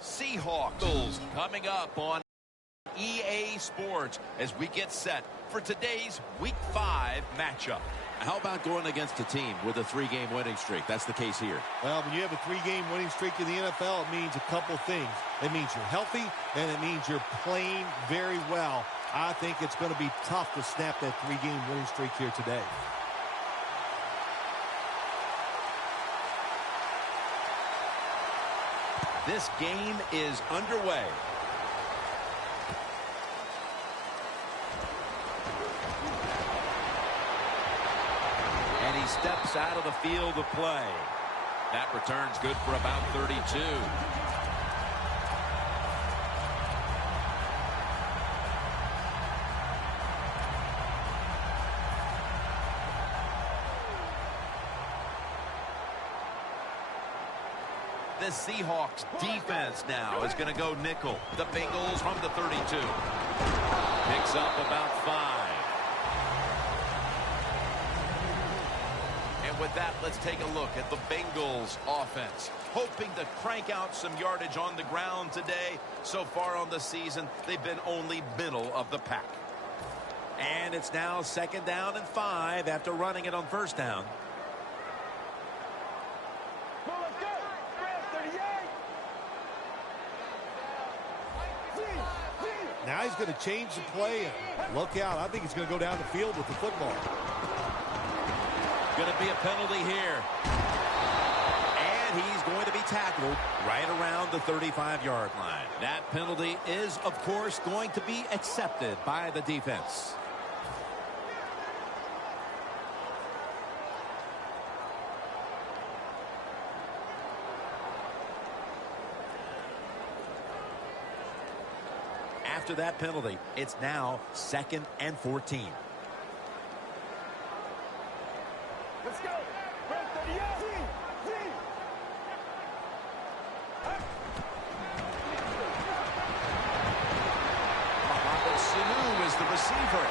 Seahawks coming up on EA Sports as we get set for today's Week 5 matchup. How about going against a team with a 3-game winning streak? That's the case here. Well, when you have a 3-game winning streak in the NFL, it means a couple things. It means you're healthy, and it means you're playing very well. I think it's going to be tough to snap that 3-game winning streak here today. This game is underway. And he steps out of the field of play. That return's good for about 32. The Seahawks defense now is going to go nickel. The Bengals from the 32. Picks up about 5. And with that, let's take a look at the Bengals offense. Hoping to crank out some yardage on the ground today. So far on the season, they've been only middle of the pack. And it's now 2nd down and 5 after running it on 1st down. Now he's going to change the play and look out. I think he's going to go down the field with the football. Going to be a penalty here. And he's going to be tackled right around the 35-yard line. That penalty is, of course, going to be accepted by the defense. After that penalty, it's now 2nd and 14. Let's go. Sanu is the receiver.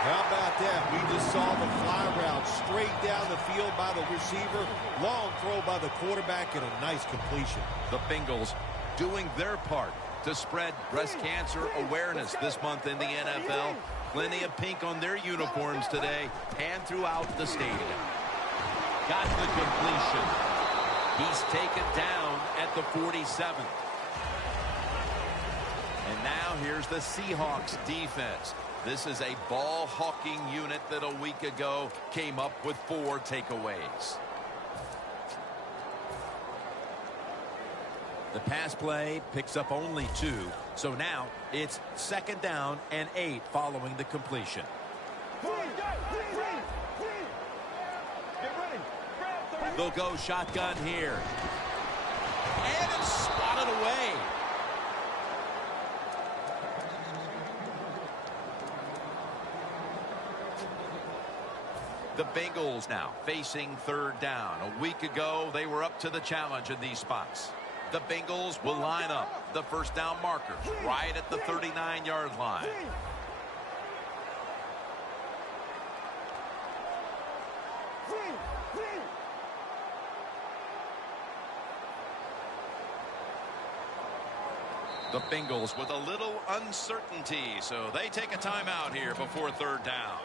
How about that? We just saw the fly route straight down the field by the receiver. Long throw by the quarterback and a nice completion. The Bengals doing their part to spread breast cancer awareness this month in the NFL. Plenty of pink on their uniforms today and throughout the stadium. Got the completion. He's taken down at the 47. And now here's the Seahawks defense. This is a ball-hawking unit that a week ago came up with 4 takeaways. The pass play picks up only 2. So now it's 2nd down and 8 following the completion. They'll go shotgun here. And it's spotted away. The Bengals now facing 3rd down. A week ago, they were up to the challenge in these spots. The Bengals will line up the 1st down markers right at the 39-yard line. The Bengals with a little uncertainty, so they take a timeout here before 3rd down.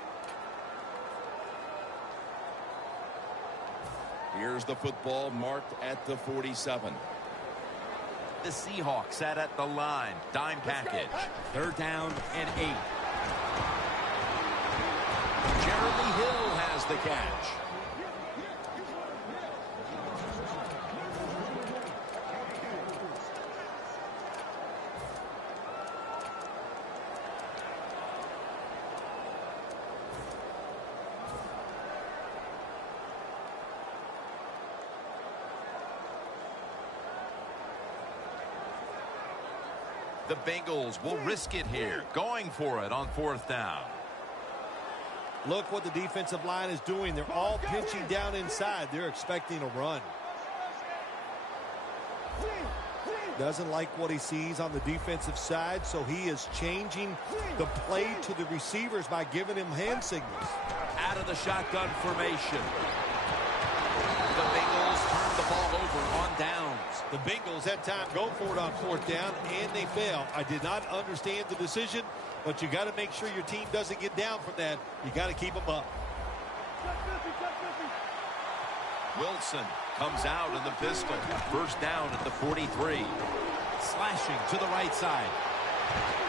Here's the football marked at the 47. The Seahawks sat at the line. Dime package. 3rd down and 8. Jeremy Hill has the catch. The Bengals will risk it here, going for it on 4th down. Look what the defensive line is doing. They're all pinching down inside. They're expecting a run. Doesn't like what he sees on the defensive side, so he is changing the play to the receivers by giving him hand signals. Out of the shotgun formation. The Bengals turn the ball over on downs. The Bengals that time go for it on 4th down, and they fail. I did not understand the decision, but you got to make sure your team doesn't get down from that. You got to keep them up. Wilson comes out in the pistol. First down at the 43. Slashing to the right side.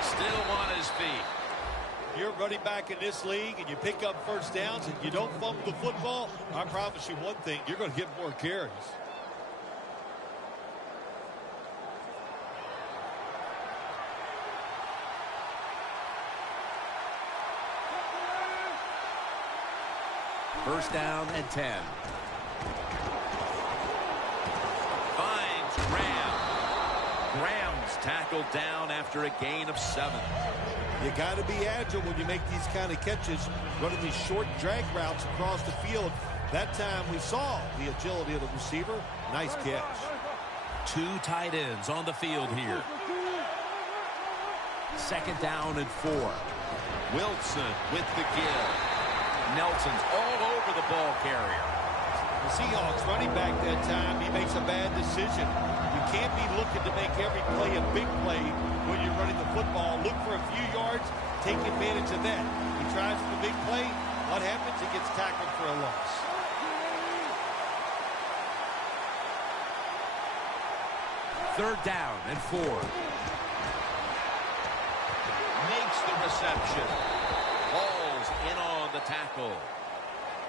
Still on his feet. You're running back in this league and you pick up first downs and you don't fumble the football, I promise you one thing, you're going to get more carries. First down and 10. Finds Graham. Graham's tackled down after a gain of 7. You got to be agile when you make these kind of catches, running these short drag routes across the field. That time we saw the agility of the receiver. Nice catch. 2 tight ends on the field here. Second down and 4. Wilson with the give. Nelson's all over the ball carrier. The Seahawks running back that time, he makes a bad decision. You can't be looking to make every play a big play when you're running the football. Look for a few yards, take advantage of that. He tries for the big play. What happens? He gets tackled for a loss. Third down and 4. Makes the reception. Falls in on the tackle.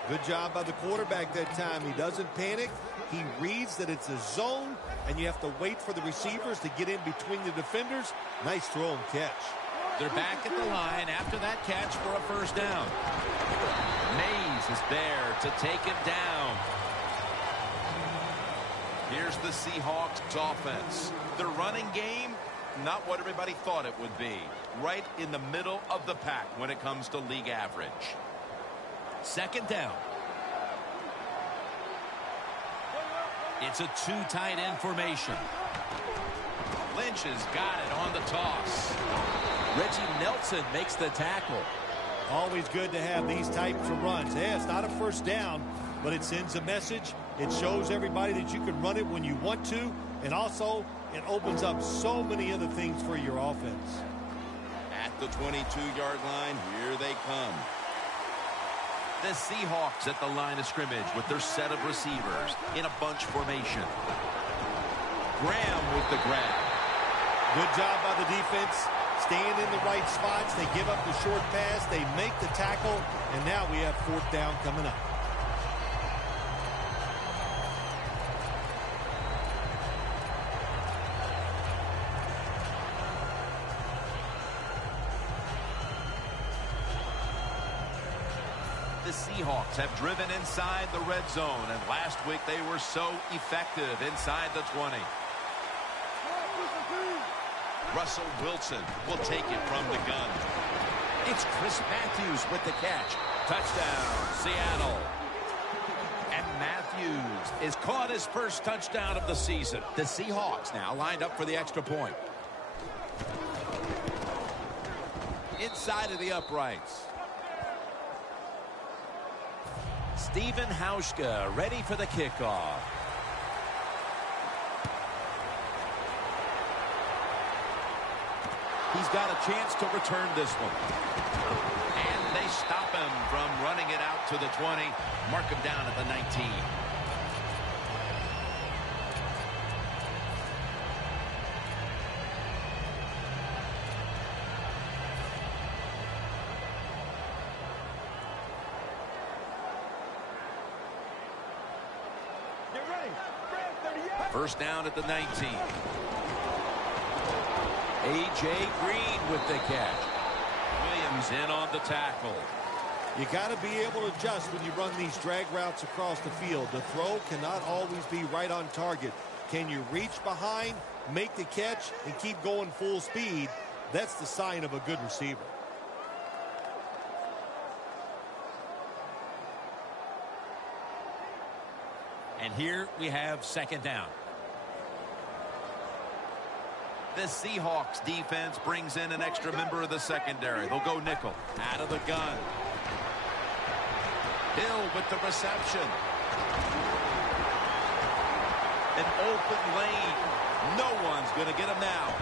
Good job by the quarterback that time. He doesn't panic. He reads that it's a zone, and you have to wait for the receivers to get in between the defenders. Nice throw and catch. They're back at the line after that catch for a first down. Mays is there to take him down. Here's the Seahawks offense. Their running game, not what everybody thought it would be. Right in the middle of the pack when it comes to league average. Second down. It's a 2 tight end formation. Lynch has got it on the toss. Reggie Nelson makes the tackle. Always good to have these types of runs. Yeah, it's not a first down, but it sends a message. It shows everybody that you can run it when you want to, and also it opens up so many other things for your offense. At the 22-yard line, here they come. The Seahawks at the line of scrimmage with their set of receivers in a bunch formation. Graham with the grab. Good job by the defense. Staying in the right spots. They give up the short pass. They make the tackle. And now we have 4th down coming up. The Seahawks have driven inside the red zone, and last week they were so effective inside the 20. Russell Wilson will take it from the gun. It's Chris Matthews with the catch. Touchdown, Seattle. And Matthews has caught his first touchdown of the season. The Seahawks now lined up for the extra point. Inside of the uprights. Steven Hauschka ready for the kickoff. He's got a chance to return this one. And they stop him from running it out to the 20. Mark him down at the 19. First down at the 19. A.J. Green with the catch. Williams in on the tackle. You got to be able to adjust when you run these drag routes across the field. The throw cannot always be right on target. Can you reach behind, make the catch, and keep going full speed? That's the sign of a good receiver. And here we have second down. The Seahawks defense brings in an extra member of the secondary. They'll go nickel out of the gun. Hill with the reception. An open lane. No one's going to get him now.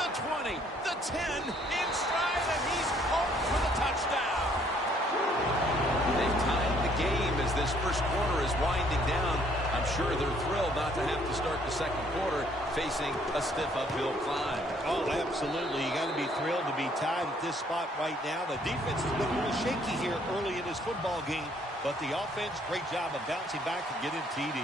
The 20, the 10, in stride, and he's home for the touchdown. They've tied the game as this first quarter is winding down. I'm sure they're thrilled not to have to start the second quarter facing a stiff uphill climb. Oh, absolutely. You got to be thrilled to be tied at this spot right now. The defense has been a little shaky here early in this football game, but the offense, great job of bouncing back and getting TD.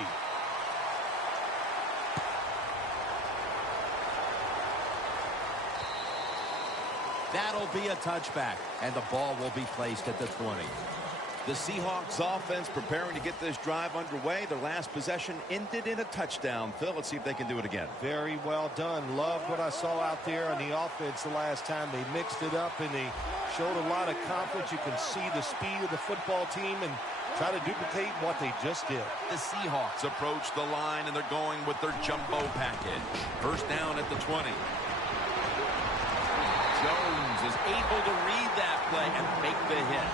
That'll be a touchback, and the ball will be placed at the 20. The Seahawks offense preparing to get this drive underway. Their last possession ended in a touchdown. Phil, let's see if they can do it again. Very well done. Loved what I saw out there on the offense the last time. They mixed it up, and they showed a lot of confidence. You can see the speed of the football team and try to duplicate what they just did. The Seahawks approach the line, and they're going with their jumbo package. First down at the 20. Jones is able to read that play and make the hit.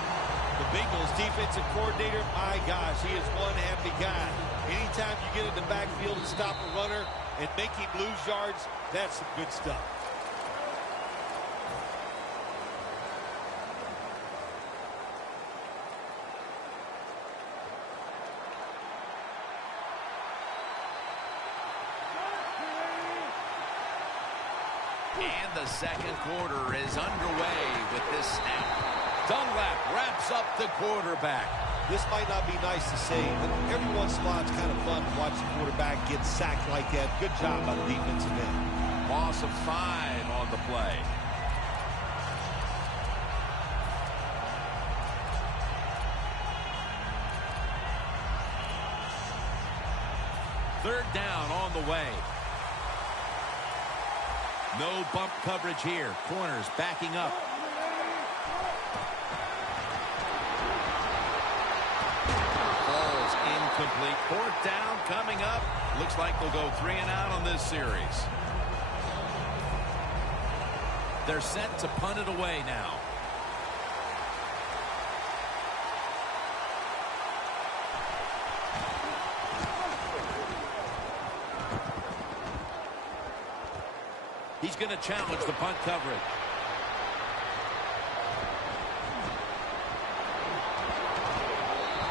The Bengals defensive coordinator, my gosh, he is one happy guy. Anytime you get in the backfield and stop a runner and make him lose yards, that's some good stuff. And the second quarter is underway with this snap. Dunlap wraps up the quarterback. This might not be nice to say, but every once in a while it's kind of fun to watch the quarterback get sacked like that. Good job by the defensive end. Loss of 5 on the play. Third down on the way. No bump coverage here. Corners backing up. Ball's incomplete. Fourth down coming up. Looks like they'll go 3 and out on this series. They're set to punt it away now. He's going to challenge the punt coverage.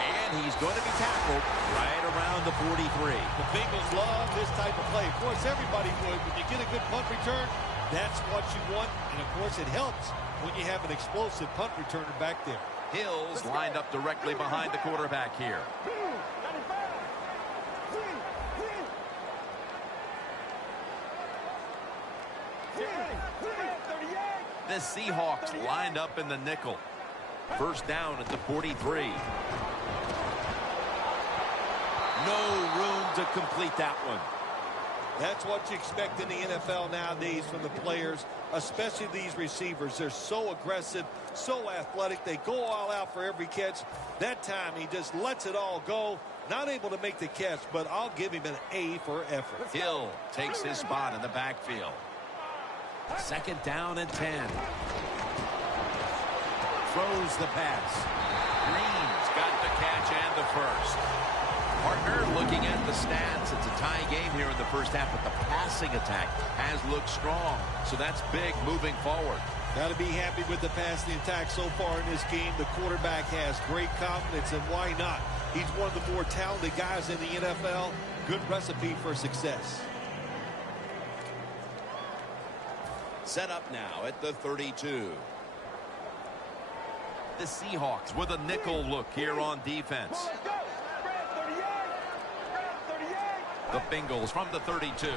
And he's going to be tackled right around the 43. The Bengals love this type of play. Of course, everybody would. When you get a good punt return, that's what you want. And, of course, it helps when you have an explosive punt returner back there. Hills lined up directly behind the quarterback here. The Seahawks lined up in the nickel. First down at the 43. No room to complete that one. That's what you expect in the NFL nowadays from the players, especially these receivers. They're so aggressive, so athletic. They go all out for every catch. That time he just lets it all go. Not able to make the catch, but I'll give him an A for effort. Hill takes his spot in the backfield. Second down and 10. Throws the pass. Green's got the catch and the first. Partner, looking at the stats, it's a tie game here in the first half, but the passing attack has looked strong. So that's big moving forward. Got to be happy with the passing attack so far in this game. The quarterback has great confidence, and why not? He's one of the more talented guys in the NFL. Good recipe for success. Set up now at the 32. The Seahawks with a nickel look here on defense. The Bengals from the 32. Looking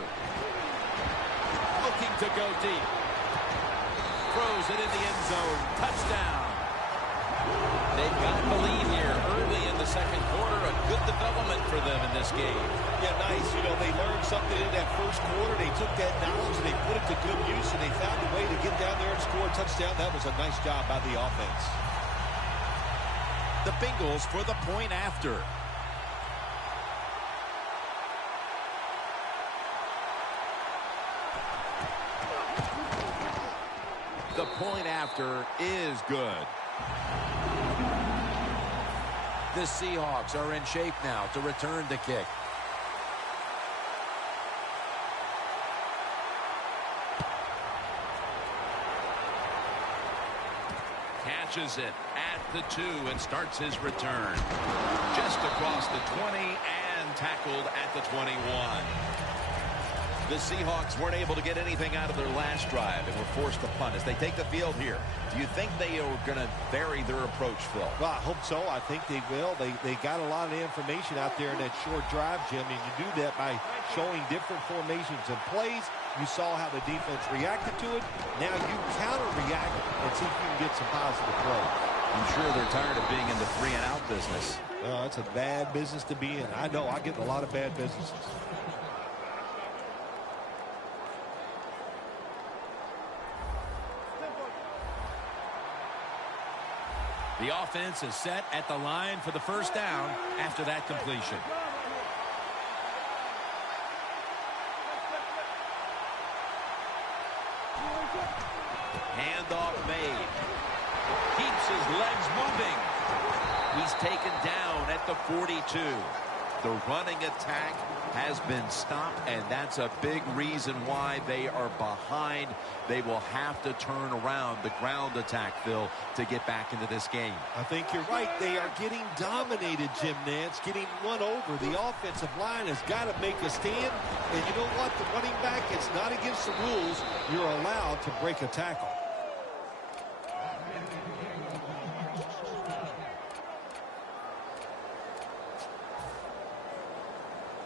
to go deep. Throws it in the end zone. Touchdown. They've got the lead here early in the second quarter. A good development for them in this game. Yeah, nice. You know, they learned something in that first quarter. They took that knowledge and they put it to good use, and they found a way to get down there and score a touchdown. That was a nice job by the offense. The Bengals for the point after. The point after is good. The Seahawks are in shape now to return the kick. catches it at the 2 and starts his return. Just across the 20 and tackled at the 21. The Seahawks weren't able to get anything out of their last drive and were forced to punt as they take the field here. Do you think they are going to vary their approach, Phil? Well, I hope so. I think they will. They got a lot of information out there in that short drive, Jim, and you do that by showing different formations and plays. You saw how the defense reacted to it. Now you counter-react and see if you can get some positive plays. I'm sure they're tired of being in the 3-and-out business. It's a bad business to be in. I know. I get in a lot of bad businesses. The offense is set at the line for the first down after that completion. Handoff made. Keeps his legs moving. He's taken down at the 42. The running attack has been stopped, and that's a big reason why they are behind. They will have to turn around the ground attack, Phil, to get back into this game. I think you're right. They are getting dominated, Jim Nance, getting run over. The offensive line has got to make a stand. And you know what? The running back, it's not against the rules. You're allowed to break a tackle.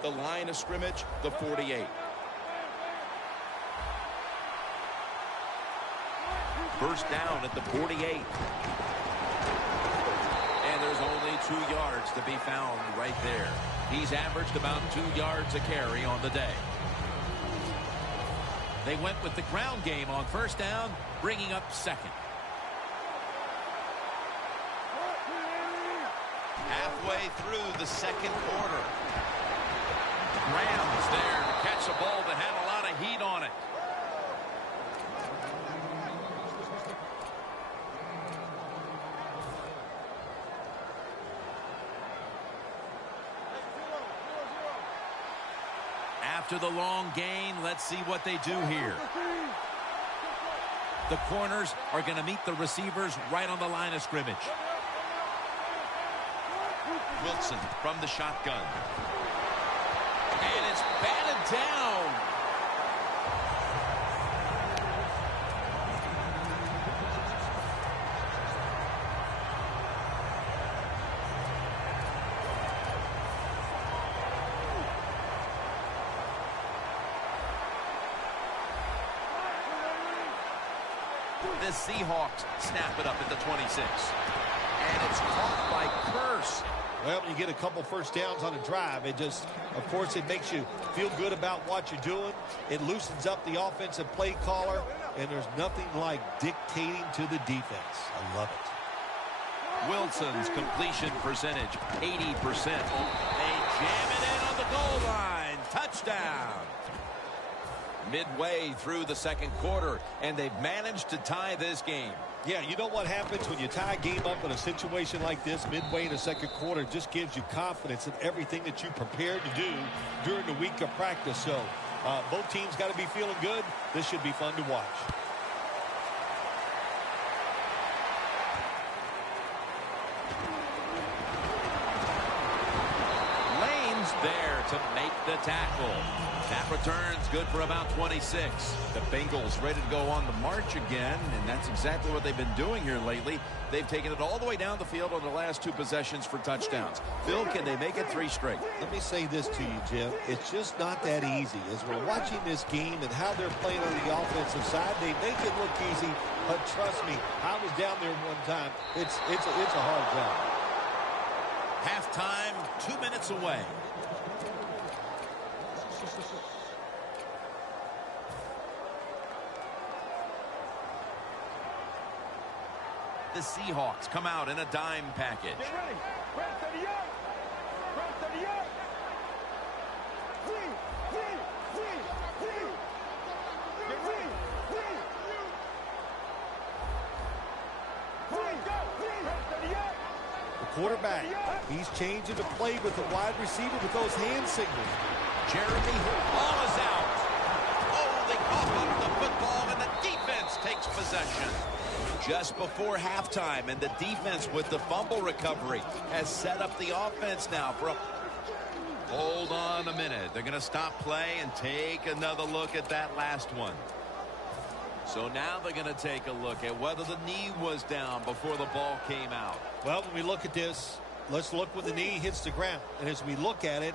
The line of scrimmage, the 48. First down at the 48. And there's only 2 yards to be found right there. He's averaged about 2 yards a carry on the day. They went with the ground game on first down, bringing up second. Halfway through the second quarter. Rams there to catch a ball that had a lot of heat on it. After the long gain, let's see what they do here. The corners are going to meet the receivers right on the line of scrimmage. Wilson from the shotgun. And it's batted down. The Seahawks snap it up at the 26. And it's caught by Curse. Well, when you get a couple first downs on a drive, it just, of course, it makes you feel good about what you're doing. It loosens up the offensive play caller, and there's nothing like dictating to the defense. I love it. Wilson's completion percentage, 80%. They jam it in on the goal line. Touchdown. Midway through the second quarter, and they've managed to tie this game. Yeah, you know what happens when you tie a game up in a situation like this midway in the second quarter? It just gives you confidence in everything that you prepared to do during the week of practice. So both teams got to be feeling good. This should be fun to watch. Lane's there to make the tackle. That return's good for about 26. The Bengals ready to go on the march again, and that's exactly what they've been doing here lately. They've taken it all the way down the field on the last 2 possessions for touchdowns. Phil, can they make it 3 straight? Let me say this to you, Jim. It's just not that easy. As we're watching this game and how they're playing on the offensive side, they make it look easy, but trust me, I was down there one time. It's a hard job. Halftime, 2 minutes away. The Seahawks come out in a dime package. Get ready. Press to the yard. Press to the yard. Get ready. Press to the yard. The quarterback, he's changing the play with the wide receiver with those hand signals. Jeremy, ball is out. Oh, they cough up the football, and the defense takes possession. Just before halftime, and the defense with the fumble recovery has set up the offense now for a... Hold on a minute. They're going to stop play and take another look at that last one. So now they're going to take a look at whether the knee was down before the ball came out. Well, when we look at this, let's look when the knee hits the ground. And as we look at it,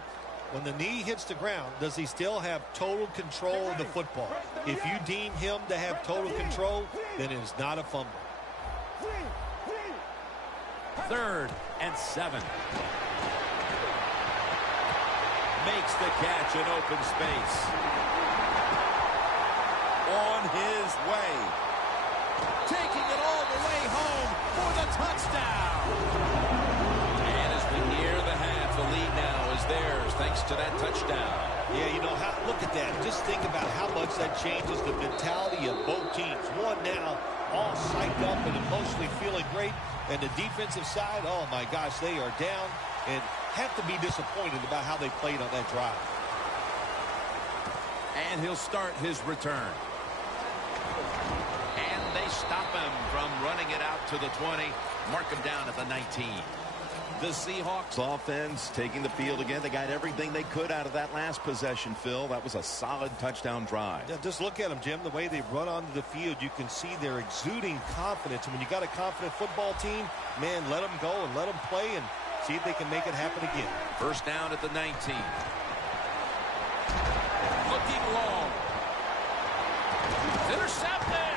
when the knee hits the ground, does he still have total control of the football? If you deem him to have total control, then it is not a fumble. 3rd and 7. Makes the catch in open space. On his way. Taking it all the way home for the touchdown. And as we near the half, the lead now is theirs thanks to that touchdown. Yeah, you know, look at that. Just think about how much that changes the mentality of both teams. One now all psyched up and emotionally feeling great. And the defensive side, oh my gosh, they are down and have to be disappointed about how they played on that drive. And he'll start his return. And they stop him from running it out to the 20. Mark him down at the 19. The Seahawks offense taking the field again. They got everything they could out of that last possession, Phil. That was a solid touchdown drive. Yeah, just look at them, Jim. The way they run onto the field, you can see they're exuding confidence. And when you got a confident football team, man, let them go and let them play and see if they can make it happen again. First down at the 19. Looking long. Intercepted.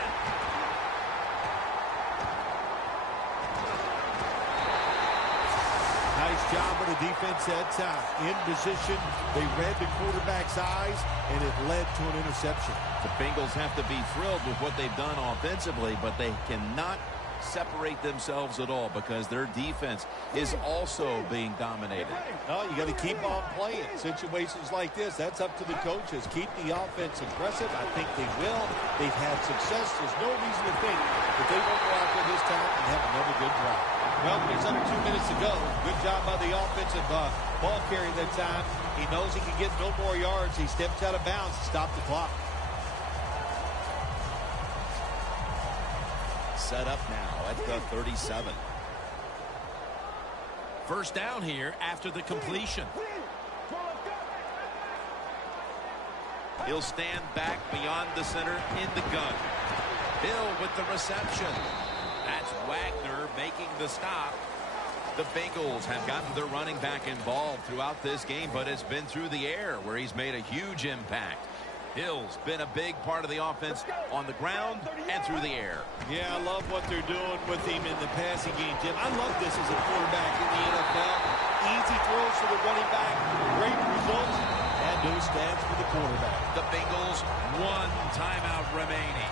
Nice job of the defense that time. In position, they read the quarterback's eyes, and it led to an interception. The Bengals have to be thrilled with what they've done offensively, but they cannot separate themselves at all because their defense is also being dominated. No, you got to keep on playing. Situations like this, that's up to the coaches. Keep the offense aggressive. I think they will. They've had success. There's no reason to think that they won't go out there this time and have another good drive. Well, there's under 2 minutes to go. Good job by the offensive ball carrier that time. He knows he can get no more yards. He steps out of bounds to stop the clock. Set up now at the 37. First down here after the completion. He'll stand back beyond the center in the gun. Hill with the reception. That's Wagner making the stop. The Bengals have gotten their running back involved throughout this game, but it's been through the air where he's made a huge impact. Hill's been a big part of the offense on the ground and through the air. Yeah, I love what they're doing with him in the passing game, Jim. I love this as a quarterback in the NFL. Easy throws for the running back, great results, and new stats for the quarterback. The Bengals, 1 timeout remaining.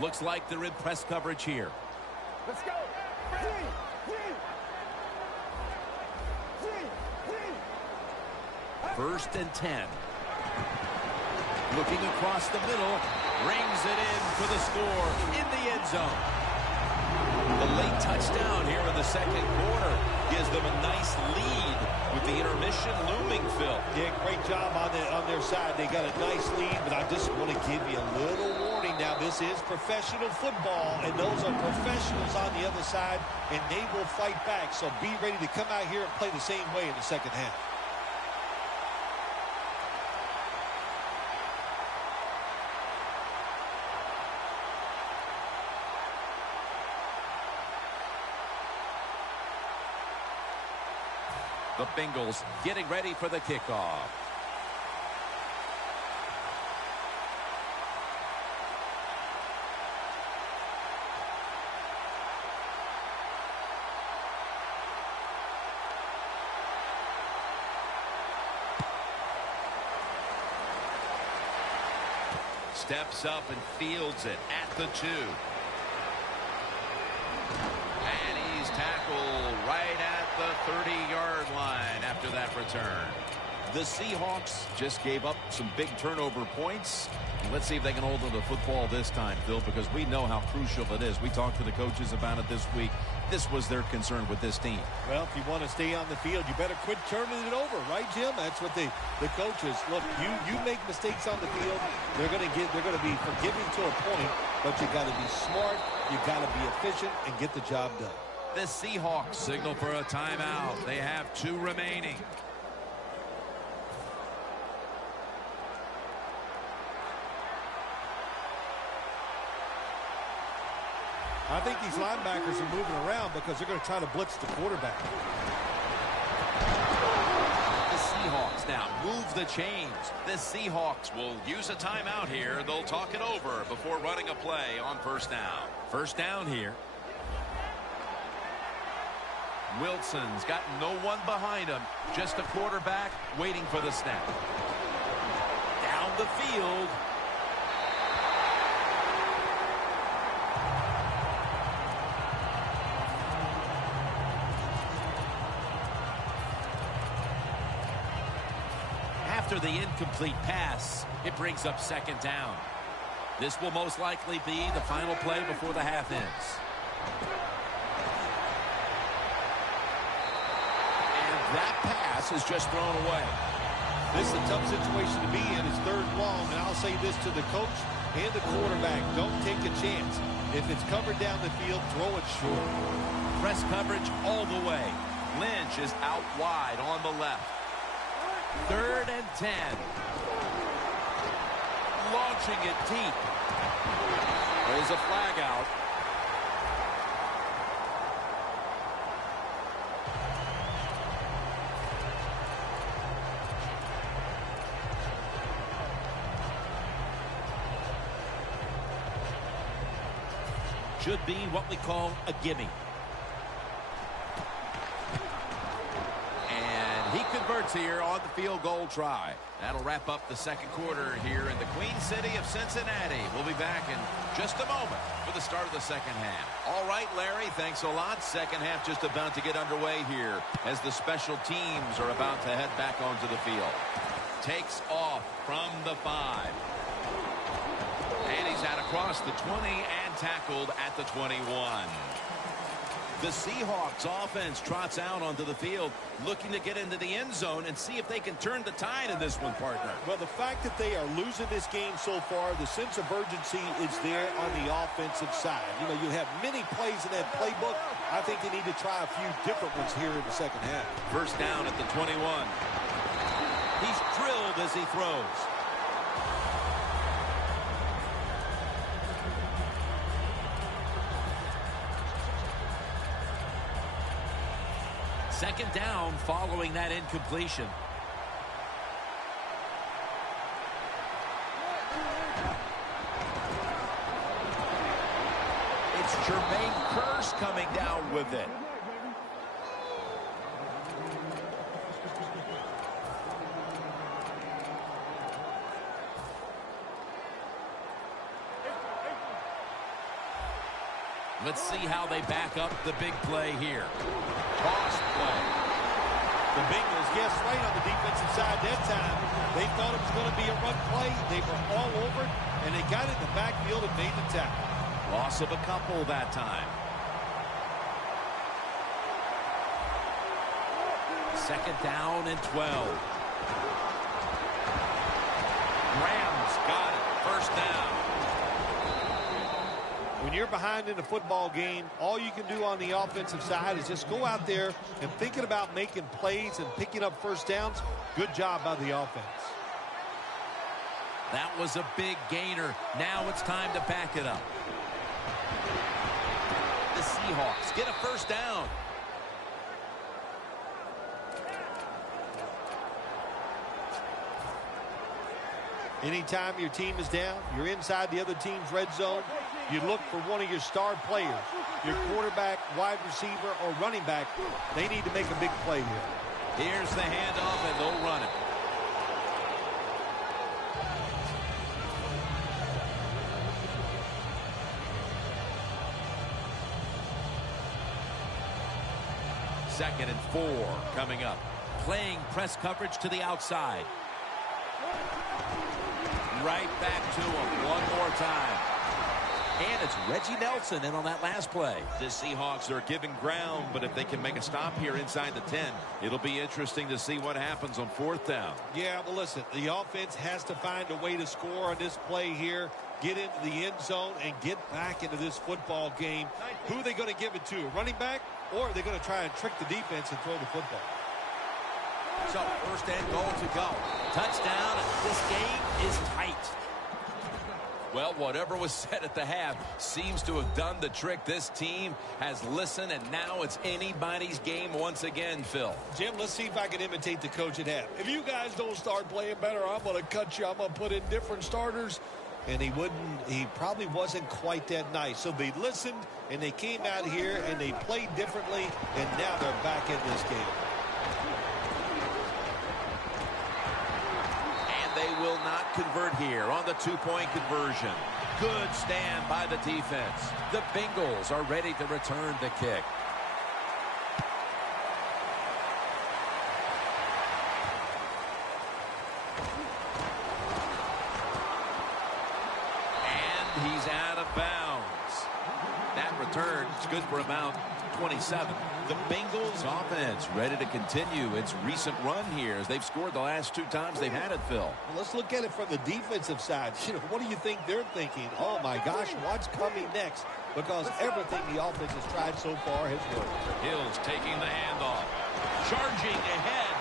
Looks like they're in press coverage here. Let's go. First and 10. Looking across the middle. Rings it in for the score in the end zone. The late touchdown here in the second quarter gives them a nice lead with the intermission looming, Phil. Yeah, great job on their side. They got a nice lead, but I just want to give you a little warning now. This is professional football, and those are professionals on the other side, and they will fight back. So be ready to come out here and play the same way in the second half. The Bengals getting ready for the kickoff. Steps up and fields it at the 2. And he's tackled right at 30-yard line after that return. The Seahawks just gave up some big turnover points. Let's see if they can hold on to the football this time, Phil, because we know how crucial it is. We talked to the coaches about it this week. This was their concern with this team. Well, if you want to stay on the field, you better quit turning it over, right, Jim? That's what the coaches look. You make mistakes on the field, they're going to be forgiving to a point, but you got to be smart, you got to be efficient, and get the job done. The Seahawks signal for a timeout. They have 2 remaining. I think these linebackers are moving around because they're going to try to blitz the quarterback. The Seahawks now move the chains. The Seahawks will use a timeout here. They'll talk it over before running a play on first down. First down here. Wilson's got no one behind him. Just a quarterback waiting for the snap. Down the field. After the incomplete pass, it brings up second down. This will most likely be the final play before the half ends. And that pass is just thrown away. This is a tough situation to be in. It's 3rd and long, and I'll say this to the coach and the quarterback. Don't take a chance. If it's covered down the field, throw it short. Press coverage all the way. Lynch is out wide on the left. 3rd and 10. Launching it deep. There's a flag out. Should be what we call a gimme. He converts here on the field goal try. That'll wrap up the second quarter here in the Queen City of Cincinnati. We'll be back in just a moment for the start of the second half. All right, Larry, thanks a lot. Second half just about to get underway here as the special teams are about to head back onto the field. Takes off from the 5. And he's out across the 20 and tackled at the 21. The Seahawks offense trots out onto the field, looking to get into the end zone and see if they can turn the tide in this one, partner. Well, the fact that they are losing this game so far, the sense of urgency is there on the offensive side. You know, you have many plays in that playbook. I think they need to try a few different ones here in the second half. First down at the 21. He's drilled as he throws. Second down following that incompletion. It's Jermaine Kearse coming down with it. Let's see how they back up the big play here. Toss play. The Bengals guessed right on the defensive side that time. They thought it was going to be a run play. They were all over it, and they got in the backfield and made the tackle. Loss of a couple that time. Second down and 12. Rams got it. First down. When you're behind in a football game, all you can do on the offensive side is just go out there and thinking about making plays and picking up first downs. Good job by the offense. That was a big gainer. Now it's time to back it up. The Seahawks get a first down. Anytime your team is down, you're inside the other team's red zone, you look for one of your star players, your quarterback, wide receiver, or running back. They need to make a big play here. Here's the handoff, and they'll run it. 2nd and 4 coming up. Playing press coverage to the outside. Right back to him one more time. And it's Reggie Nelson in on that last play. The Seahawks are giving ground, but if they can make a stop here inside the 10, it'll be interesting to see what happens on 4th down. Yeah, well, listen, the offense has to find a way to score on this play here, get into the end zone, and get back into this football game. Who are they going to give it to, a running back, or are they going to try and trick the defense and throw the football? So, 1st and goal to go. Touchdown. This game is tight. Well, whatever was said at the half seems to have done the trick. This team has listened, and now it's anybody's game once again, Phil. Jim, let's see if I can imitate the coach at half. If you guys don't start playing better, I'm going to cut you. I'm going to put in different starters. And he probably wasn't quite that nice. So they listened, and they came out here, and they played differently, and now they're back in this game. They will not convert here on the 2-point conversion. Good stand by the defense. The Bengals are ready to return the kick. And he's out of bounds. That return is good for about 27. The Bengals offense ready to continue its recent run here as they've scored the last 2 times they've had it, Phil. Well, let's look at it from the defensive side. What do you think they're thinking? Oh, my gosh, what's coming next? Because everything the offense has tried so far has worked. Hill's taking the handoff. Charging ahead.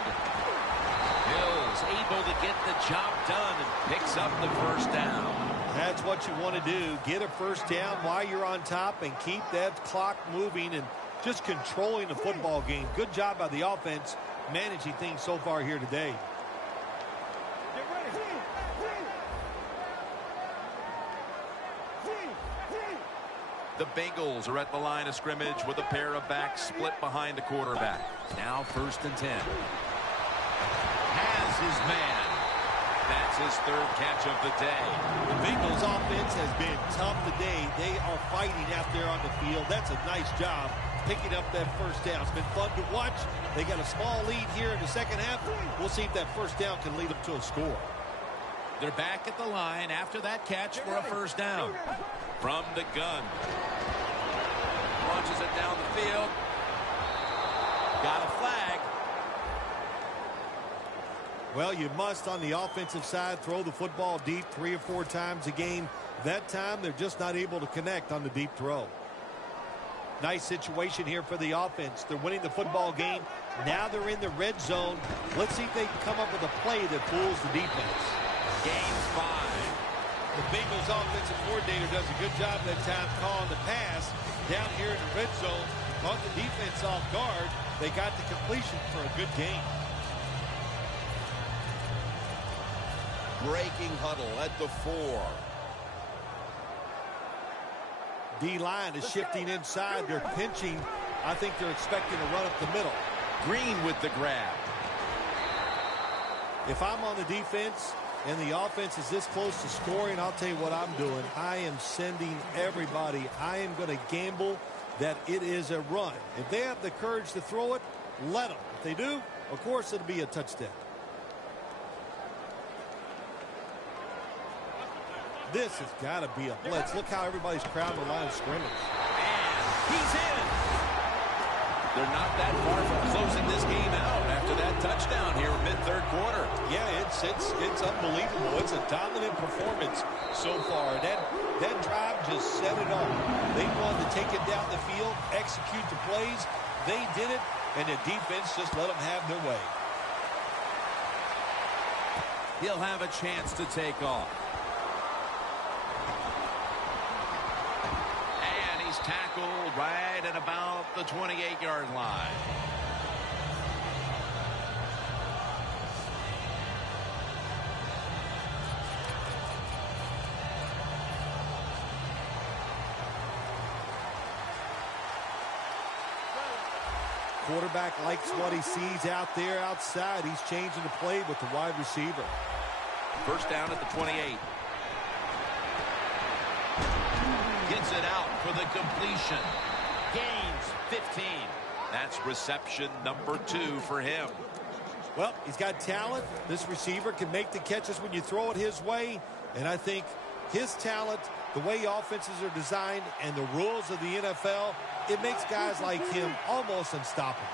Hill's able to get the job done and picks up the 1st down. That's what you want to do. Get a 1st down while you're on top and keep that clock moving and just controlling the football game. Good job by the offense managing things so far here today. Get ready. The Bengals are at the line of scrimmage with a pair of backs split behind the quarterback. Now 1st and 10. Has his man. That's his 3rd catch of the day. The Bengals offense has been tough today. They are fighting out there on the field. That's a nice job picking up that 1st down. It's been fun to watch. They got a small lead here in the 2nd half. We'll see if that 1st down can lead them to a score. They're back at the line after that catch for a 1st down. From the gun. Launches it down the field. Got a flag. Well, you must, on the offensive side, throw the football deep 3 or 4 times a game. That time, they're just not able to connect on the deep throw. Nice situation here for the offense. They're winning the football game. Now they're in the red zone. Let's see if they can come up with a play that fools the defense. Game 5. The Bengals offensive coordinator does a good job that time calling the pass down here in the red zone. Caught the defense off guard. They got the completion for a good game. Breaking huddle at the 4. D-line is shifting inside. They're pinching. I think they're expecting to run up the middle. Green with the grab. If I'm on the defense and the offense is this close to scoring, I'll tell you what I'm doing. I am sending everybody. I am going to gamble that it is a run. If they have the courage to throw it, let them. If they do, of course, it'll be a touchdown. This has got to be a blitz. Look how everybody's crowding the line of scrimmage. And he's in. They're not that far from closing this game out after that touchdown here in mid-3rd quarter. Yeah, it's unbelievable. It's a dominant performance so far. That drive just set it off. They wanted to take it down the field, execute the plays. They did it, and the defense just let them have their way. He'll have a chance to take off. Tackled right at about the 28-yard line. Quarterback likes what he sees out there outside. He's changing the play with the wide receiver. 1st down at the 28. Gets it out for the completion. Gains 15. That's reception number 2 for him. Well, he's got talent. This receiver can make the catches when you throw it his way. And I think his talent, the way offenses are designed, and the rules of the NFL, it makes guys like him almost unstoppable.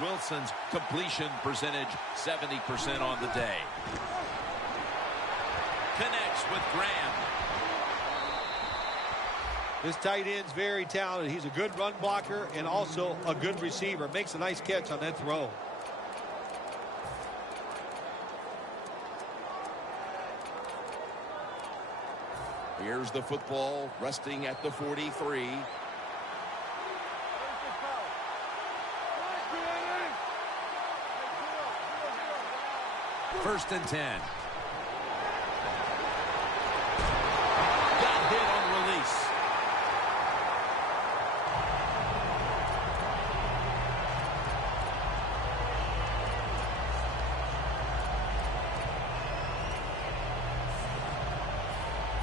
Wilson's completion percentage, 70% on the day. Connects with Graham. This tight end's very talented. He's a good run blocker and also a good receiver. Makes a nice catch on that throw. Here's the football resting at the 43. First and 10. Got hit on release.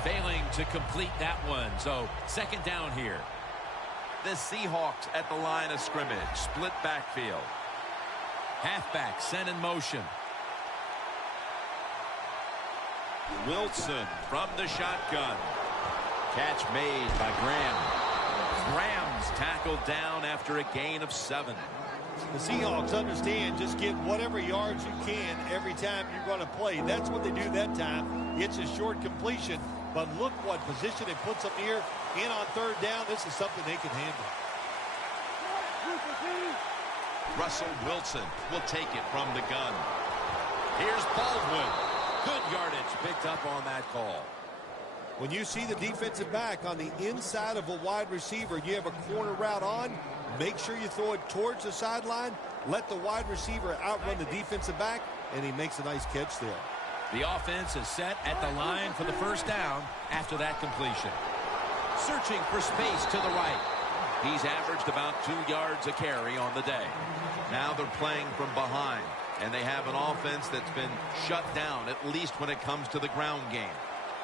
Failing to complete that one. So second down here. The Seahawks at the line of scrimmage. Split backfield. Halfback sent in motion. Wilson from the shotgun. Catch made by Graham. Graham's tackled down after a gain of 7. The Seahawks understand just get whatever yards you can every time you're going to play. That's what they do that time. It's a short completion, but look what position it puts them here. In on third down, this is something they can handle. Russell Wilson will take it from the gun. Here's Baldwin. Good yardage picked up on that call. When you see the defensive back on the inside of a wide receiver, you have a corner route on, make sure you throw it towards the sideline, let the wide receiver outrun the defensive back, and he makes a nice catch there. The offense is set at the line for the first down after that completion. Searching for space to the right. He's averaged about 2 yards a carry on the day. Now they're playing from behind, and they have an offense that's been shut down, at least when it comes to the ground game.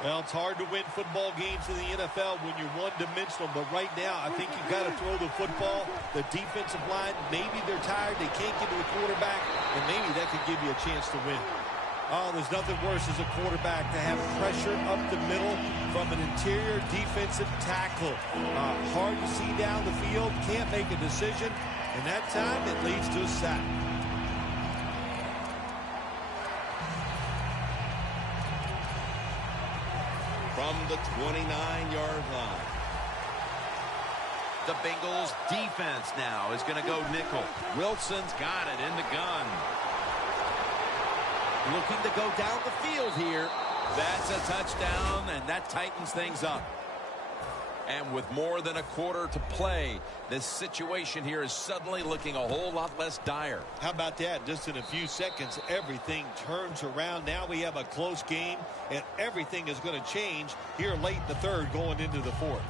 Well, it's hard to win football games in the NFL when you're one-dimensional, but right now I think you've got to throw the football. The defensive line, maybe they're tired, they can't get to the quarterback, and maybe that could give you a chance to win. Oh, there's nothing worse as a quarterback to have pressure up the middle from an interior defensive tackle. Hard to see down the field, can't make a decision, and that time it leads to a sack. From the 29-yard line. The Bengals defense now is going to go nickel. Wilson's got it in the gun. Looking to go down the field here. That's a touchdown, and that tightens things up. And with more than a quarter to play, this situation here is suddenly looking a whole lot less dire. How about that? Just in a few seconds, everything turns around. Now we have a close game, and everything is going to change here late in the third going into the fourth.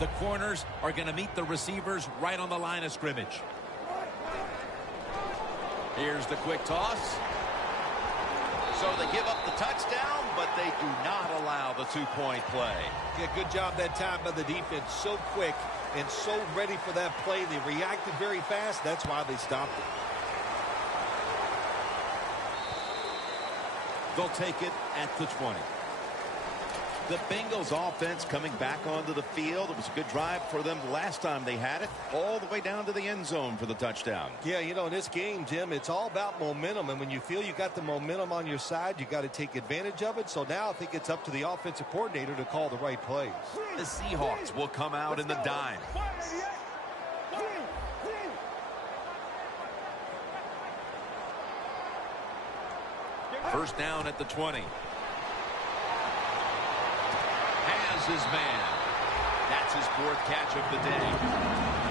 The corners are going to meet the receivers right on the line of scrimmage. Here's the quick toss. So they give up the touchdown, but they do not allow the two-point play. Yeah, good job that time by the defense. So quick and so ready for that play. They reacted very fast. That's why they stopped it. They'll take it at the 20. The Bengals offense coming back onto the field. It was a good drive for them last time they had it, all the way down to the end zone for the touchdown. Yeah, you know, in this game, Jim, it's all about momentum. And when you feel you got the momentum on your side, you got to take advantage of it. So now I think it's up to the offensive coordinator to call the right plays. The Seahawks will come out in the dime. First down at the 20. His man. That's his 4th catch of the day.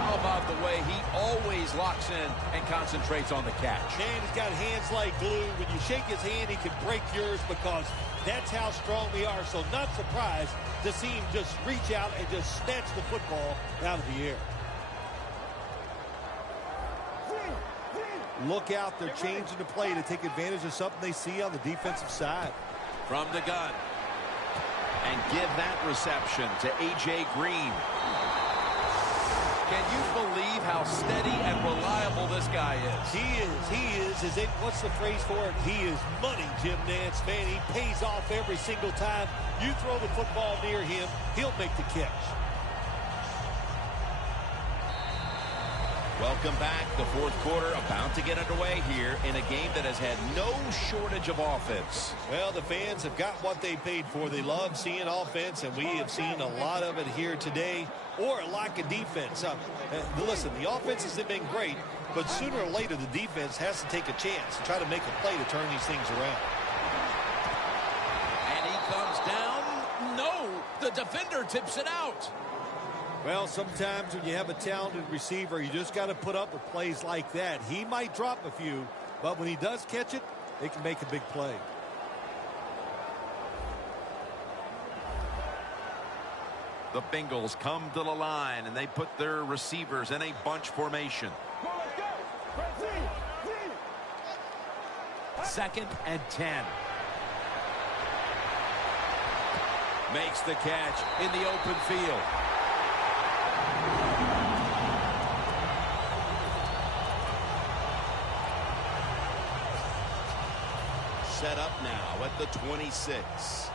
How about the way he always locks in and concentrates on the catch? Man, he's got hands like glue. When you shake his hand, he can break yours because that's how strong we are. So not surprised to see him just reach out and just snatch the football out of the air. look out. They're changing the play to take advantage of something they see on the defensive side. From the gun. And give that reception to A.J. Green. Can you believe how steady and reliable this guy is? He is. What's the phrase for it? He is money, Jim Nance. Man, he pays off every single time. You throw the football near him, he'll make the catch. Welcome back. The fourth quarter about to get underway here in a game that has had no shortage of offense. Well, the fans have got what they paid for. They love seeing offense, and we have seen a lot of it here today, or a lack of defense. Listen, the offenses have been great, but sooner or later the defense has to take a chance and try to make a play to turn these things around. And he comes down. No, the defender tips it out. Well, sometimes when you have a talented receiver, you just got to put up with plays like that. He might drop a few, but when he does catch it, they can make a big play. The Bengals come to the line, and they put their receivers in a bunch formation. Second and 10. Makes the catch in the open field. Set up now at the 26.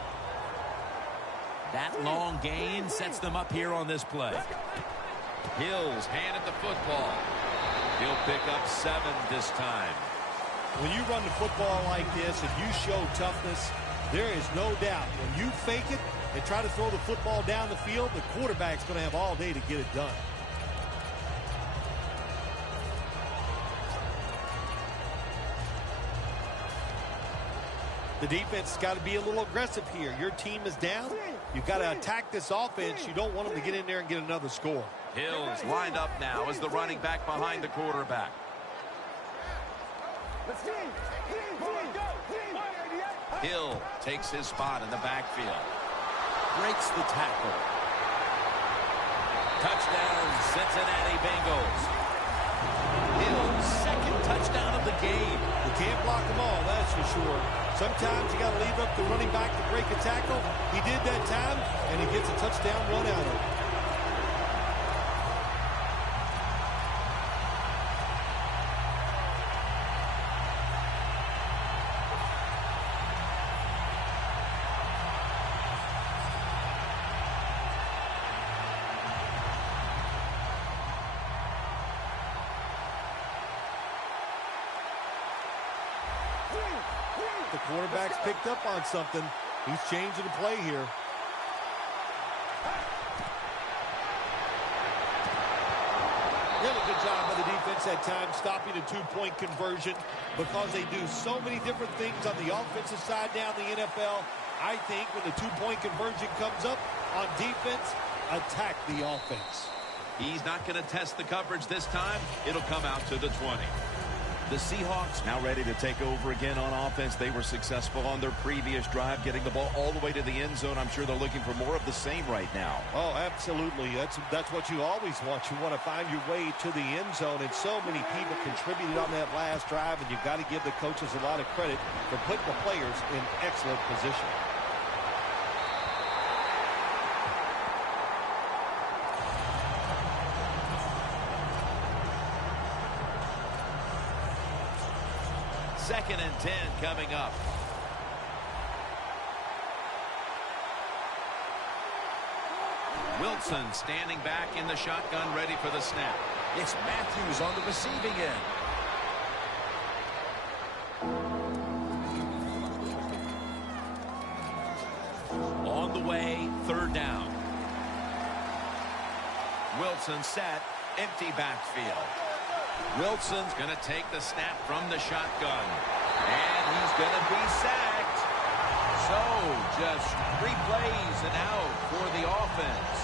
That long gain sets them up here on this play. Hills handed the football. He'll pick up 7 this time. When you run the football like this and you show toughness, there is no doubt when you fake it and try to throw the football down the field, the quarterback's going to have all day to get it done. The defense has got to be a little aggressive here. Your team is down. You've got to attack this offense. You don't want them to get in there and get another score. Hills lined up now as the running back behind the quarterback. Hill takes his spot in the backfield. Breaks the tackle. Touchdown, Cincinnati Bengals. Hill's second touchdown of the game. You can't block them all, that's for sure. Sometimes you got to leave up the running back to break a tackle. He did that time, and he gets a touchdown run out of it. The quarterback's picked up on something. He's changing the play here. Really good job by the defense at times stopping a two-point conversion because they do so many different things on the offensive side down the NFL. I think when the two-point conversion comes up on defense, attack the offense. He's not going to test the coverage this time. It'll come out to the 20. The Seahawks now ready to take over again on offense. They were successful on their previous drive, getting the ball all the way to the end zone. I'm sure they're looking for more of the same right now. Oh, absolutely. That's what you always want. You want to find your way to the end zone, and so many people contributed on that last drive, and you've got to give the coaches a lot of credit for putting the players in excellent position. Second and 10 coming up. Wilson standing back in the shotgun, ready for the snap. It's Matthews on the receiving end. On the way, third down. Wilson set, empty backfield. Wilson's going to take the snap from the shotgun. And he's going to be sacked. So just 3 plays and out for the offense.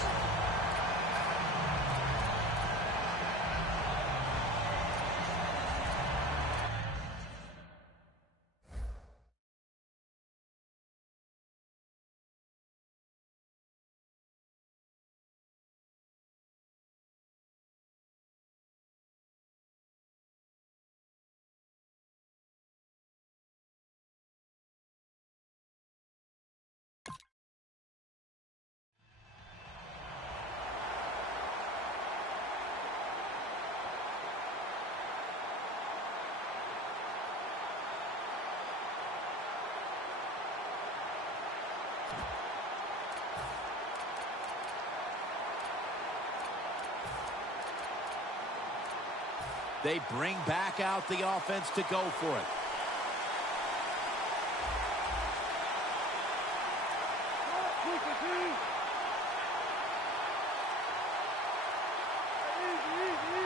They bring back out the offense to go for it.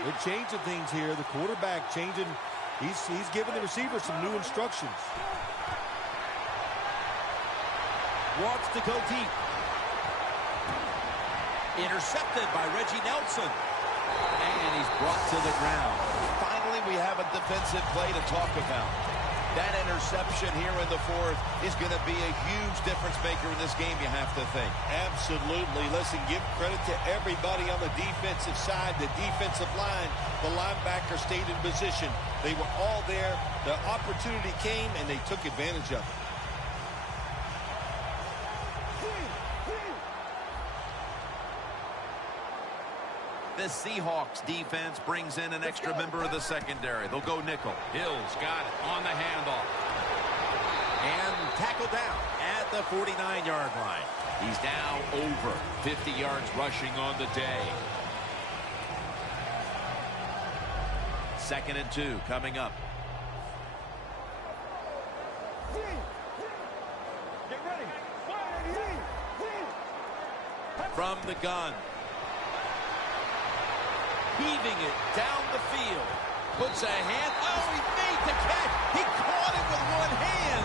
They're changing things here. The quarterback changing. He's giving the receiver some new instructions. Wants to go deep. Intercepted by Reggie Nelson. And he's brought to the ground. Finally, we have a defensive play to talk about. That interception here in the fourth is going to be a huge difference maker in this game, you have to think. Absolutely. Listen, give credit to everybody on the defensive side, the defensive line. The linebacker stayed in position. They were all there. The opportunity came, and they took advantage of it. The Seahawks defense brings in an extra member of the secondary. They'll go nickel. Hill's got it on the handoff. And tackled down at the 49-yard line. He's now over 50 yards rushing on the day. 2nd and 2 coming up. Get ready. From the gun. Heaving it down the field. Puts a hand. Oh, he made the catch. He caught it with one hand.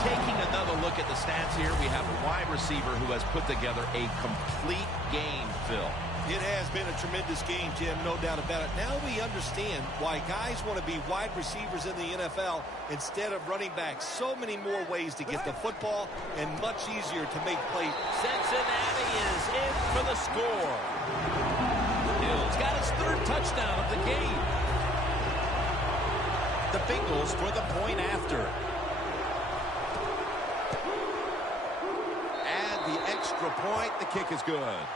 Taking another look at the stats here, we have a wide receiver who has put together a complete game, Phil. It has been a tremendous game, Jim, no doubt about it. Now we understand why guys want to be wide receivers in the NFL instead of running backs. So many more ways to get the football and much easier to make plays. Cincinnati is in for the score. Hill's got his 3rd touchdown of the game. The Bengals for the point after. And the extra point, the kick is good.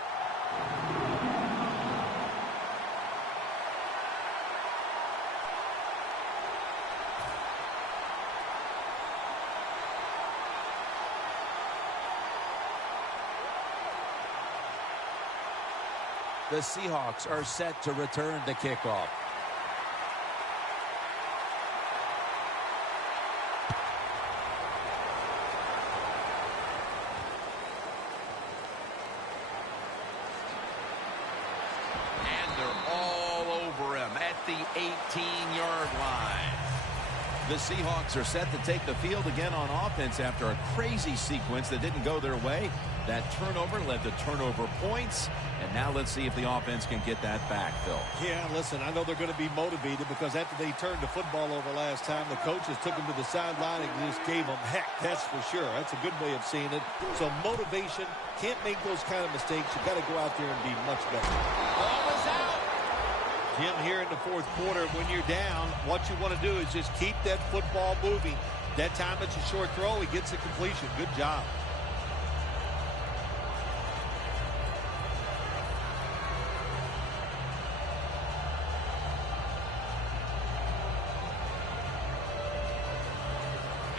The Seahawks are set to return the kickoff. And they're all over him at the 18-yard line. The Seahawks are set to take the field again on offense after a crazy sequence that didn't go their way. That turnover led to turnover points. And now let's see if the offense can get that back, Phil. Yeah, listen, I know they're going to be motivated because after they turned the football over last time, the coaches took them to the sideline and just gave them heck. That's for sure. That's a good way of seeing it. So motivation, can't make those kind of mistakes. You got to go out there and be much better. Ball is out. Jim, here in the 4th quarter, when you're down, what you want to do is just keep that football moving. That time it's a short throw. He gets a completion. Good job.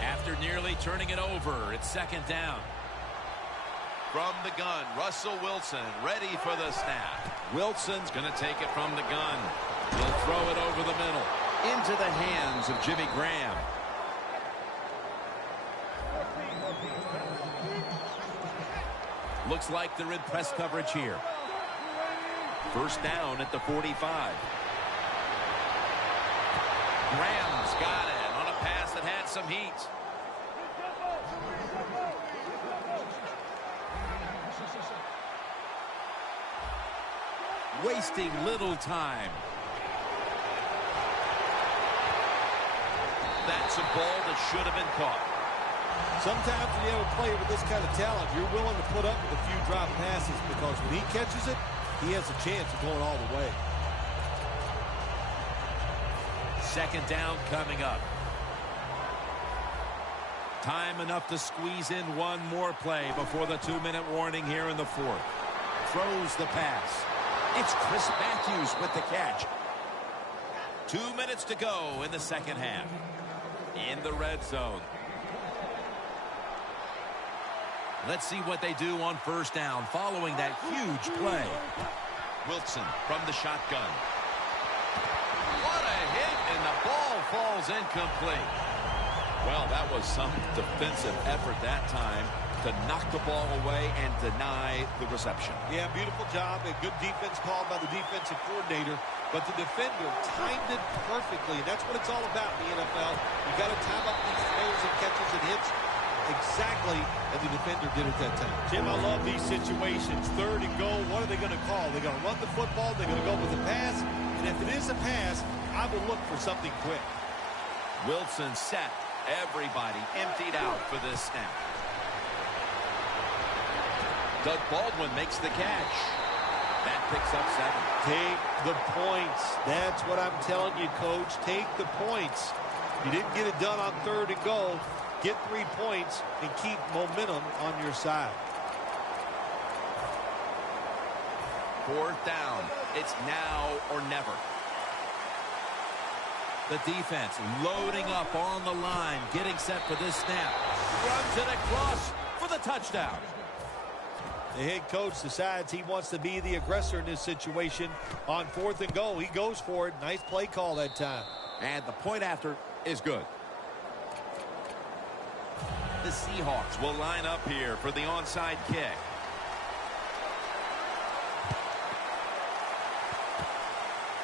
After nearly turning it over, it's 2nd down. From the gun, Russell Wilson ready for the snap. Wilson's going to take it from the gun. He'll throw it over the middle. Into the hands of Jimmy Graham. Looks like they're in press coverage here. 1st down at the 45. Graham's got it on a pass that had some heat. Wasting little time. That's a ball that should have been caught. Sometimes when you have a player with this kind of talent, you're willing to put up with a few drop passes because when he catches it, he has a chance of going all the way. 2nd down coming up. Time enough to squeeze in one more play before the 2-minute warning here in the 4th. Throws the pass. It's Chris Matthews with the catch. 2 minutes to go in the 2nd half. In the red zone. Let's see what they do on 1st down following that huge play. Wilson from the shotgun. What And the ball falls incomplete. Well, that was some defensive effort that time to knock the ball away and deny the reception. Yeah, beautiful job. A good defense called by the defensive coordinator. But the defender timed it perfectly. And that's what it's all about in the NFL. You got to time up these throws and catches and hits exactly as the defender did at that time. Jim, I love these situations. 3rd and goal. What are they going to call? They're going to run the football. They're going to go with a pass. And if it is a pass, I will look for something quick. Wilson set. Everybody emptied out for this snap. Doug Baldwin makes the catch. That picks up 7. Take the points. That's what I'm telling you, Coach. Take the points. You didn't get it done on 3rd and goal. Get 3 points and keep momentum on your side. 4th down. It's now or never. The defense loading up on the line, getting set for this snap. Runs it across for the touchdown. The head coach decides he wants to be the aggressor in this situation. On 4th and goal, he goes for it. Nice play call that time. And the point after is good. The Seahawks will line up here for the onside kick.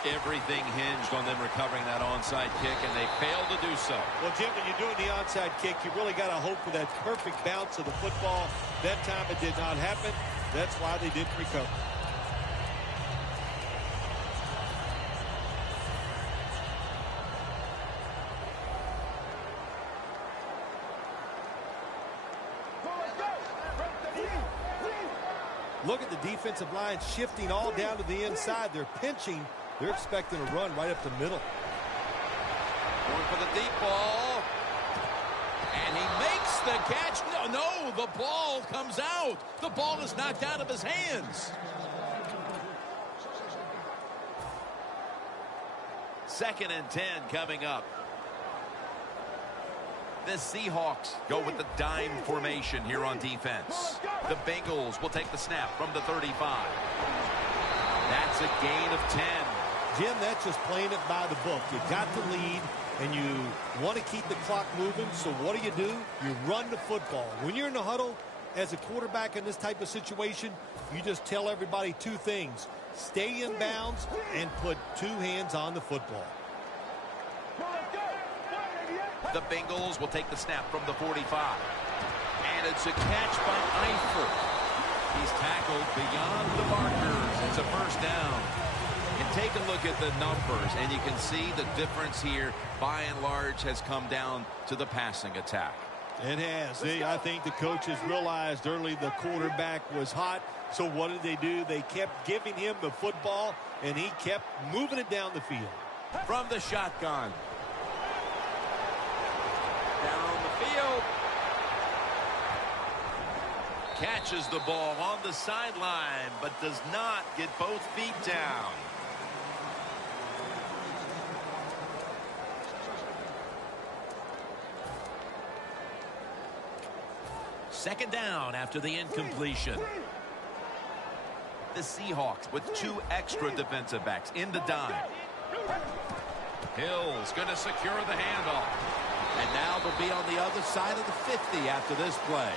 Everything hinged on them recovering that onside kick, and they failed to do so. Well, Jim, when you're doing the onside kick, you really got to hope for that perfect bounce of the football. That time it did not happen. That's why they didn't recover. Look at the defensive line shifting all down to the inside. They're pinching. They're expecting a run right up the middle. Going for the deep ball. And he makes the catch. No, the ball comes out. The ball is knocked out of his hands. 2nd and 10 coming up. The Seahawks go with the dime formation here on defense. The Bengals will take the snap from the 35. That's a gain of 10. Jim, that's just playing it by the book. You got the lead, and you want to keep the clock moving, so what do? You run the football. When you're in the huddle, as a quarterback in this type of situation, you just tell everybody 2 things. Stay in bounds and put 2 hands on the football. The Bengals will take the snap from the 45. And it's a catch by Eifert. He's tackled beyond the markers. It's a 1st down. And take a look at the numbers, and you can see the difference here, by and large, has come down to the passing attack. It has. I think the coaches realized early the quarterback was hot. So what did they do? They kept giving him the football, and he kept moving it down the field. From the shotgun. Down the field. Catches the ball on the sideline, but does not get both feet down. Second down after the incompletion. The Seahawks with 2 extra defensive backs in the dime. Hill's going to secure the handoff. And now they'll be on the other side of the 50 after this play.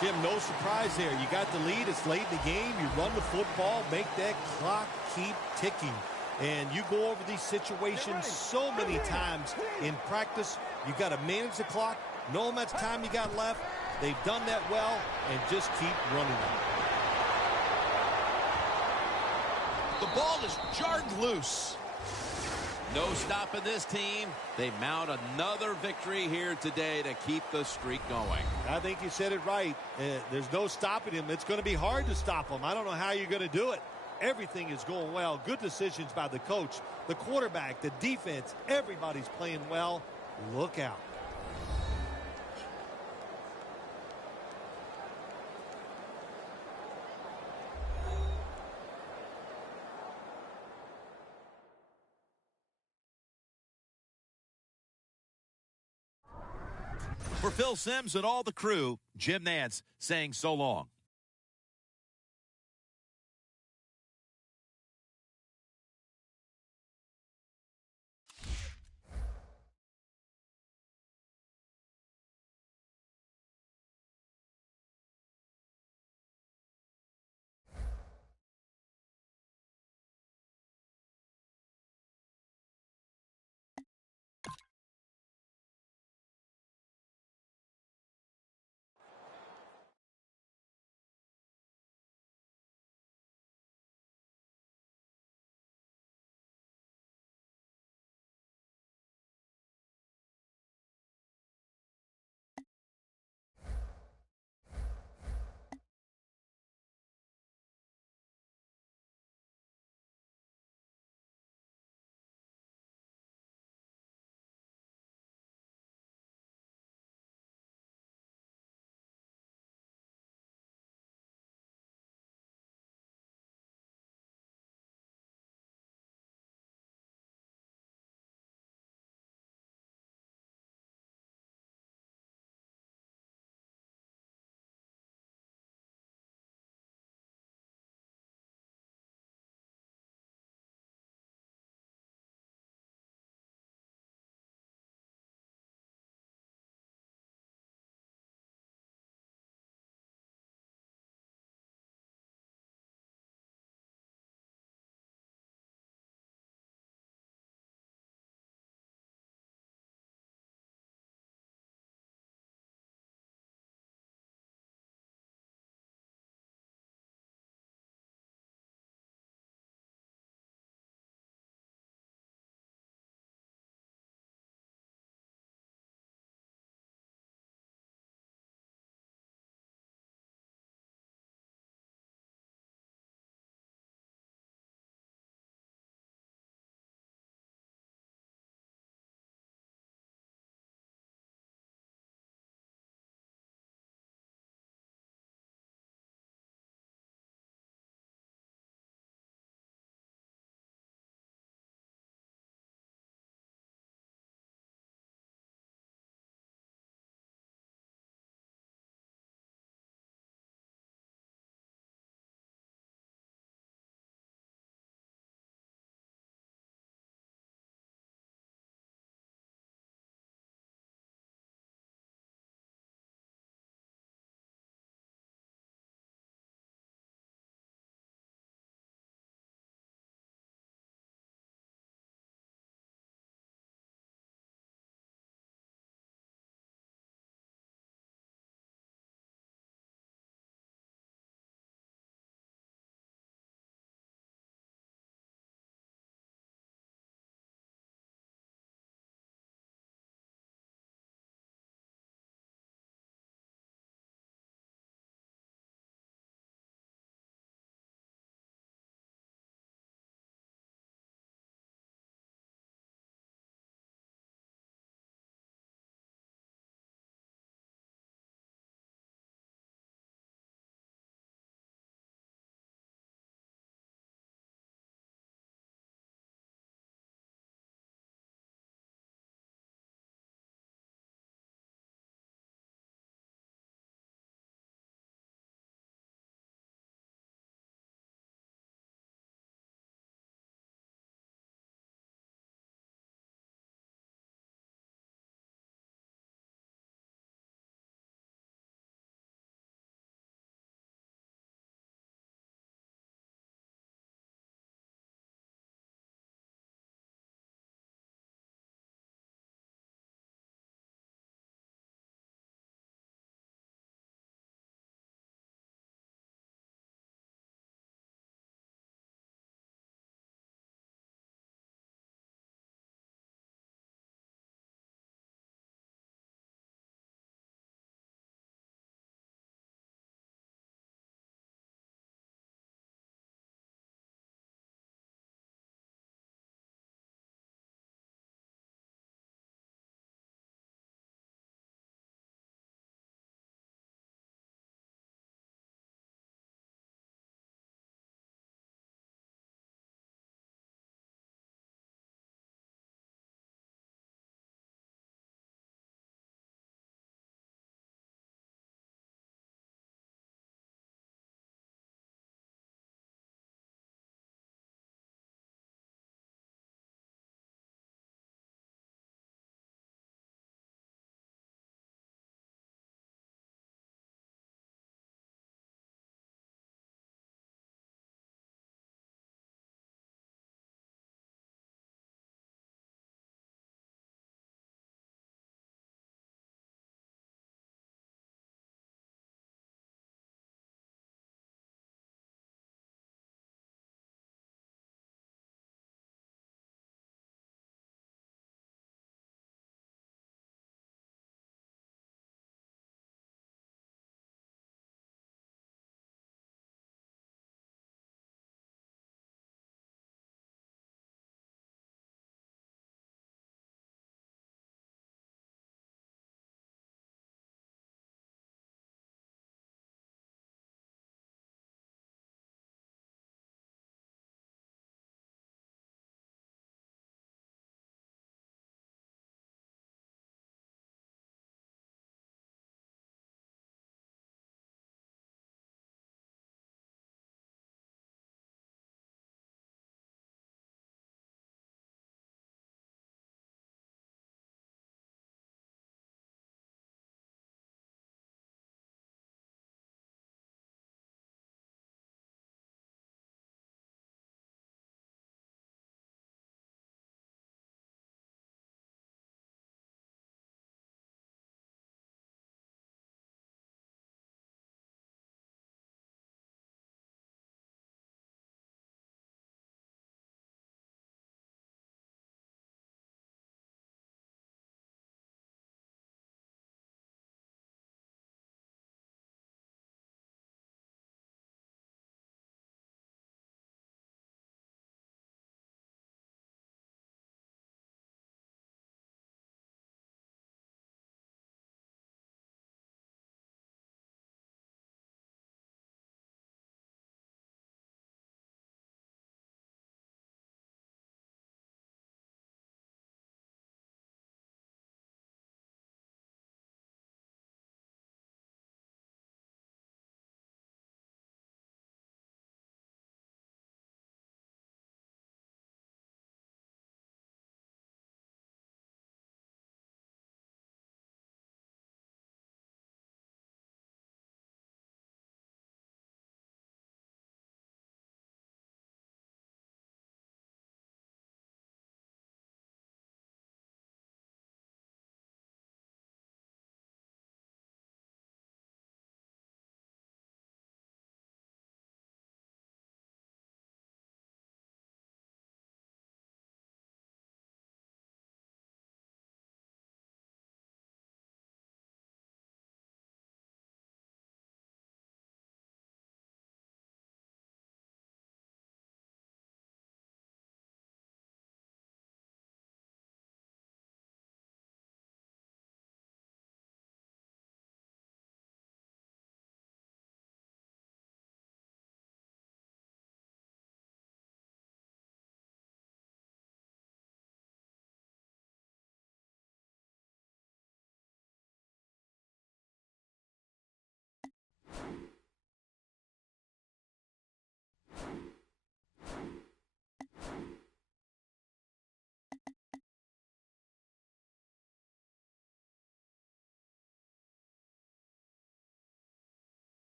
Jim, no surprise there. You got the lead. It's late in the game. You run the football, make that clock keep ticking. And you go over these situations so many times in practice. You got to manage the clock, know how much time you got left. They've done that well, and just keep running it. The ball is jarred loose. No stopping this team. They mount another victory here today to keep the streak going. I think you said it right. There's no stopping him. It's going to be hard to stop him. I don't know how you're going to do it. Everything is going well. Good decisions by the coach, the quarterback, the defense. Everybody's playing well. Look out. For Phil Simms and all the crew, Jim Nantz saying so long.